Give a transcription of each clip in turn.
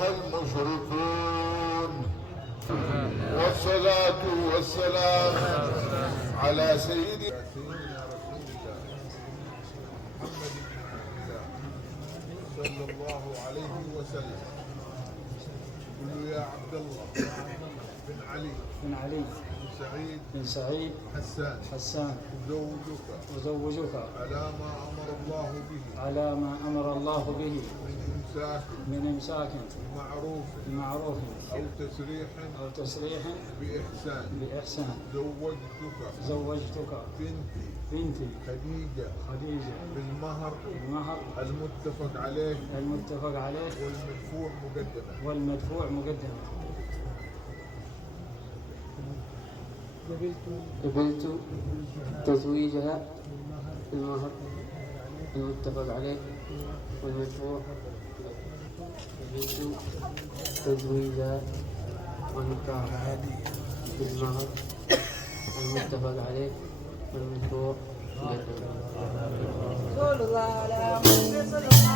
أيها المشركون. والصلاة والسلام على سيدنا رسول الله محمد صلى الله عليه وسلم. قل يا عبد الله بن علي بن سعيد حسان أزوجك على ما أمر الله به من إمساك بمعروف أو تسريح بإحسان. زوجتك بنتي خديجة بالمهر المتفق عليه والمدفوع مقدما. قبلت تزويجها بالمهر المتفق عليه والمدفوع. قبلت تزويجها ونكاحها بالمهر المتفق عليه والمدفوع. صلى الله على محمد صلى الله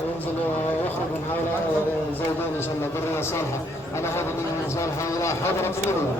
ينزل ويخرج من هؤلاء الزوجين ان شاء الله ذريه صالحه على هذه النيه صالحه الى حضره النبي